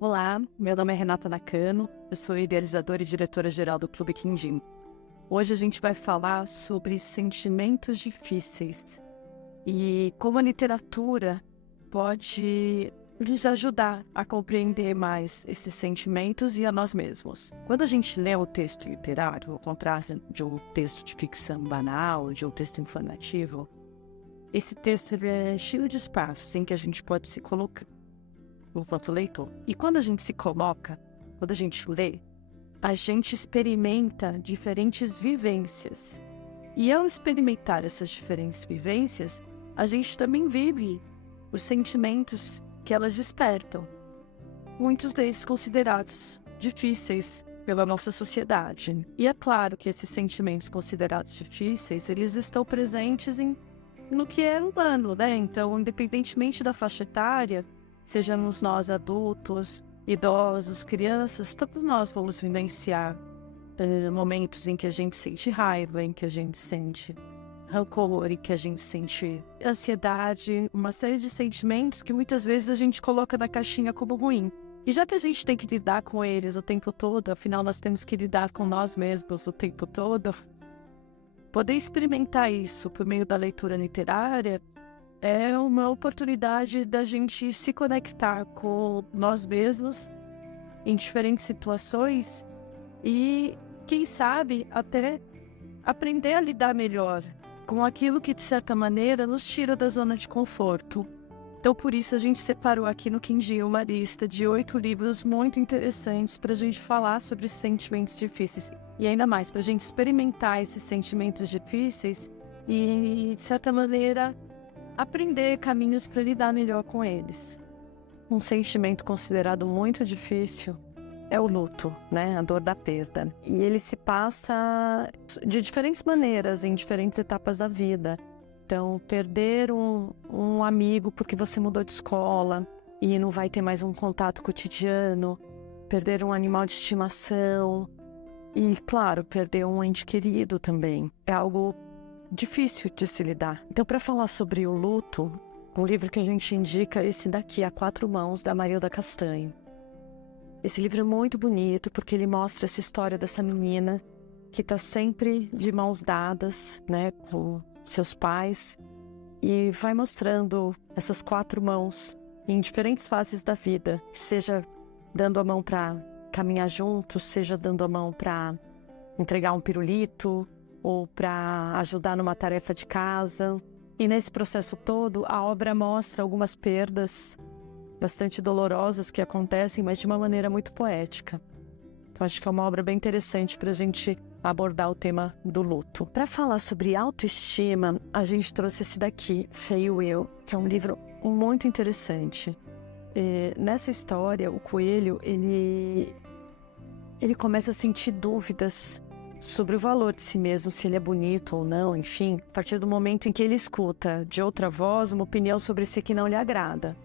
Olá, meu nome é Renata Nakano, eu sou idealizadora e diretora-geral do Clube Quindim. Hoje a gente vai falar sobre sentimentos difíceis e como a literatura pode nos ajudar a compreender mais esses sentimentos e a nós mesmos. Quando a gente lê o texto literário, ao contrário de um texto de ficção banal, de um texto informativo, esse texto ele é cheio de espaços em que a gente pode se colocar enquanto leitor. E quando a gente se coloca, quando a gente lê, a gente experimenta diferentes vivências. E ao experimentar essas diferentes vivências, a gente também vive os sentimentos que elas despertam. Muitos deles considerados difíceis pela nossa sociedade. E é claro que esses sentimentos considerados difíceis, eles estão presentes no que é humano, né? Então, independentemente da faixa etária, sejamos nós adultos, idosos, crianças, todos nós vamos vivenciar momentos em que a gente sente raiva, em que a gente sente rancor, em que a gente sente ansiedade, uma série de sentimentos que muitas vezes a gente coloca na caixinha como ruim. E já que a gente tem que lidar com eles o tempo todo, afinal nós temos que lidar com nós mesmos o tempo todo, poder experimentar isso por meio da leitura literária é uma oportunidade da gente se conectar com nós mesmos em diferentes situações e, quem sabe, até aprender a lidar melhor com aquilo que, de certa maneira, nos tira da zona de conforto. Então, por isso, a gente separou aqui no Quindim uma lista de 8 livros muito interessantes para a gente falar sobre sentimentos difíceis. E ainda mais, para a gente experimentar esses sentimentos difíceis e, de certa maneira, aprender caminhos para lidar melhor com eles. Um sentimento considerado muito difícil é o luto, né? A dor da perda. E ele se passa de diferentes maneiras, em diferentes etapas da vida. Então, perder um amigo porque você mudou de escola e não vai ter mais um contato cotidiano, perder um animal de estimação e, claro, perder um ente querido também. É algo difícil de se lidar. Então, para falar sobre o luto, um livro que a gente indica é esse daqui, A Quatro Mãos, da Marilda Castanho. Esse livro é muito bonito porque ele mostra essa história dessa menina que está sempre de mãos dadas, né, com seus pais e vai mostrando essas 4 mãos em diferentes fases da vida, seja dando a mão para caminhar juntos, seja dando a mão para entregar um pirulito, ou para ajudar numa tarefa de casa. E nesse processo todo, a obra mostra algumas perdas bastante dolorosas que acontecem, mas de uma maneira muito poética. Então, acho que é uma obra bem interessante para a gente abordar o tema do luto. Para falar sobre autoestima, a gente trouxe esse daqui, Feio Eu, que é um livro muito interessante. Nessa história, o coelho, ele começa a sentir dúvidas sobre o valor de si mesmo, se ele é bonito ou não, enfim, a partir do momento em que ele escuta de outra voz uma opinião sobre si que não lhe agrada.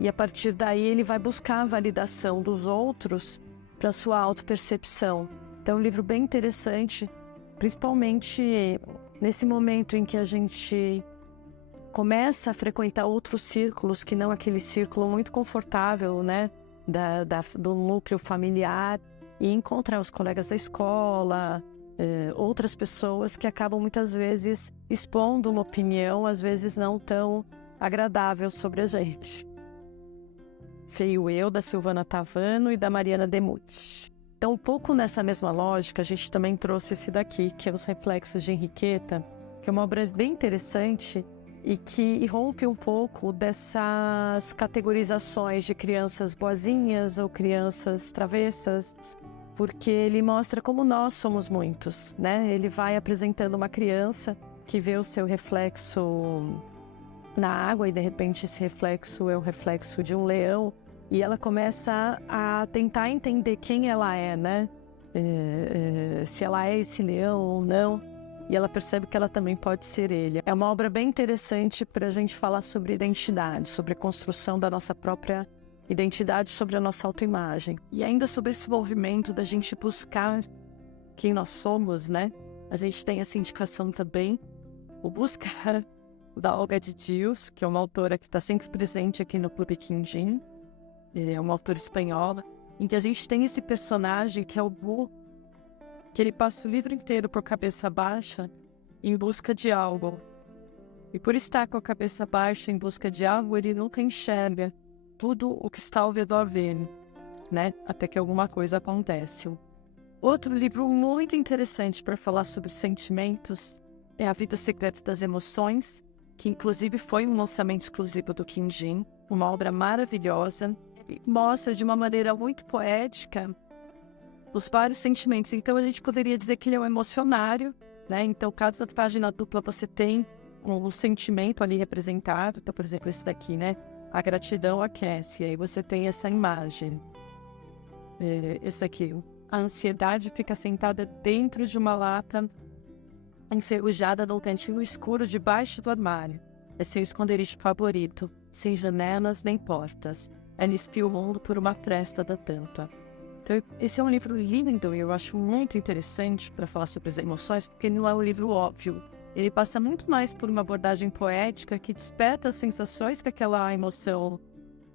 E a partir daí ele vai buscar a validação dos outros para sua autopercepção. Então é um livro bem interessante, principalmente nesse momento em que a gente começa a frequentar outros círculos que não aquele círculo muito confortável, né, do núcleo familiar, e encontrar os colegas da escola, outras pessoas que acabam muitas vezes expondo uma opinião, às vezes não tão agradável sobre a gente. Feio Eu, da Silvana Tavano e da Mariana Demuth. Então, um pouco nessa mesma lógica, a gente também trouxe esse daqui, que é Os Reflexos de Henriqueta, que é uma obra bem interessante e que rompe um pouco dessas categorizações de crianças boazinhas ou crianças travessas, porque ele mostra como nós somos muitos, né? Ele vai apresentando uma criança que vê o seu reflexo na água e de repente esse reflexo é o reflexo de um leão e ela começa a tentar entender quem ela é, né? Se ela é esse leão ou não, e ela percebe que ela também pode ser ele. É uma obra bem interessante para a gente falar sobre identidade, sobre a construção da nossa própria identidade, sobre a nossa autoimagem. E ainda sobre esse movimento da gente buscar quem nós somos, né? A gente tem essa indicação também, o Buscar, da Olga de Dios, que é uma autora que está sempre presente aqui no Clube Quindim. é uma autora espanhola, em que a gente tem esse personagem que é o Boo, que ele passa o livro inteiro por cabeça baixa em busca de algo. E por estar com a cabeça baixa em busca de algo, ele nunca enxerga tudo o que está ao redor dele, né? Até que alguma coisa acontece. Outro livro muito interessante para falar sobre sentimentos é A Vida Secreta das Emoções, que inclusive foi um lançamento exclusivo do Quindim, uma obra maravilhosa, e mostra de uma maneira muito poética os vários sentimentos. Então a gente poderia dizer que ele é um emocionário, né? Então cada página dupla você tem um sentimento ali representado. Então, por exemplo, esse daqui, né? A gratidão aquece. E aí você tem essa imagem. Esse aqui. A ansiedade fica sentada dentro de uma lata enferrujada num cantinho escuro debaixo do armário. É seu esconderijo favorito, sem janelas nem portas. Ela espia o mundo por uma fresta da tampa. Então, esse é um livro lindo e eu acho muito interessante para falar sobre as emoções, porque não é um livro óbvio. Ele passa muito mais por uma abordagem poética que desperta as sensações que aquela emoção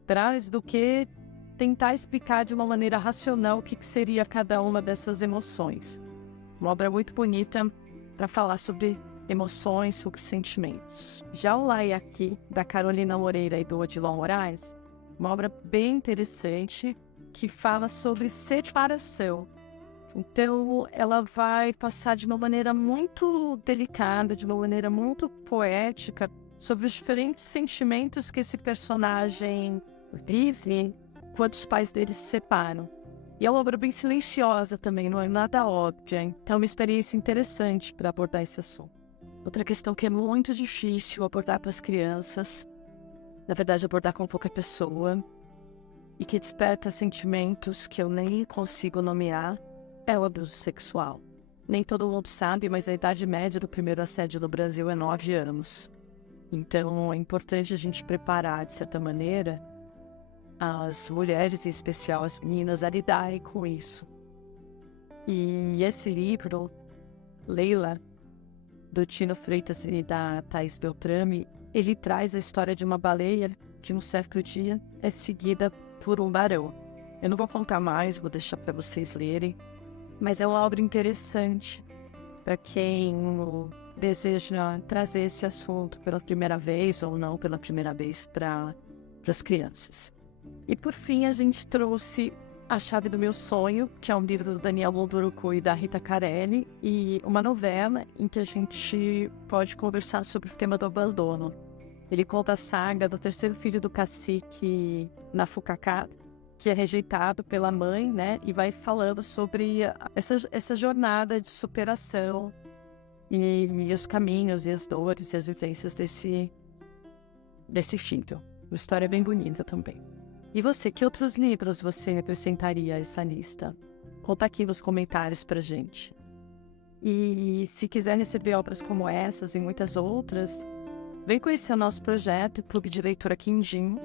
traz do que tentar explicar de uma maneira racional o que seria cada uma dessas emoções. Uma obra muito bonita para falar sobre emoções, sobre sentimentos. Já o Lá e Aqui, da Carolina Moreira e do Odilon Moraes, uma obra bem interessante que fala sobre separação. Então, ela vai passar de uma maneira muito delicada, de uma maneira muito poética, sobre os diferentes sentimentos que esse personagem vive quando os pais dele se separam. E é uma obra bem silenciosa também, não é nada óbvia. Então, é uma experiência interessante para abordar esse assunto. Outra questão que é muito difícil abordar para as crianças, na verdade, abordar com pouca pessoa, e que desperta sentimentos que eu nem consigo nomear, é o abuso sexual. Nem todo mundo sabe, mas a idade média do primeiro assédio no Brasil é 9 anos. Então é importante a gente preparar, de certa maneira, as mulheres, em especial as meninas, a lidarem com isso. E esse livro, Leila, do Tino Freitas e da Thaís Beltrame, ele traz a história de uma baleia que um certo dia é seguida por um barão. Eu não vou contar mais, vou deixar para vocês lerem. Mas é uma obra interessante para quem deseja trazer esse assunto pela primeira vez ou não pela primeira vez para as crianças. E por fim a gente trouxe A Chave do Meu Sonho, que é um livro do Daniel Munduruku e da Rita Carelli, e uma novela em que a gente pode conversar sobre o tema do abandono. Ele conta a saga do terceiro filho do cacique Nafucacá, que é rejeitado pela mãe, né? E vai falando sobre essa jornada de superação e os caminhos e as dores e as vivências desse filho. Uma história bem bonita também. E você, que outros livros você acrescentaria a essa lista? Conta aqui nos comentários pra gente. E se quiser receber obras como essas e muitas outras, vem conhecer o nosso projeto, Clube de Leitura Quindim.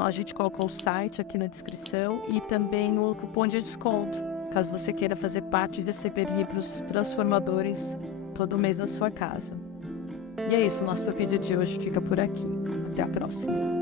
A gente colocou o site aqui na descrição e também o cupom de desconto, caso você queira fazer parte e receber livros transformadores todo mês na sua casa. E é isso, nosso vídeo de hoje fica por aqui. Até a próxima.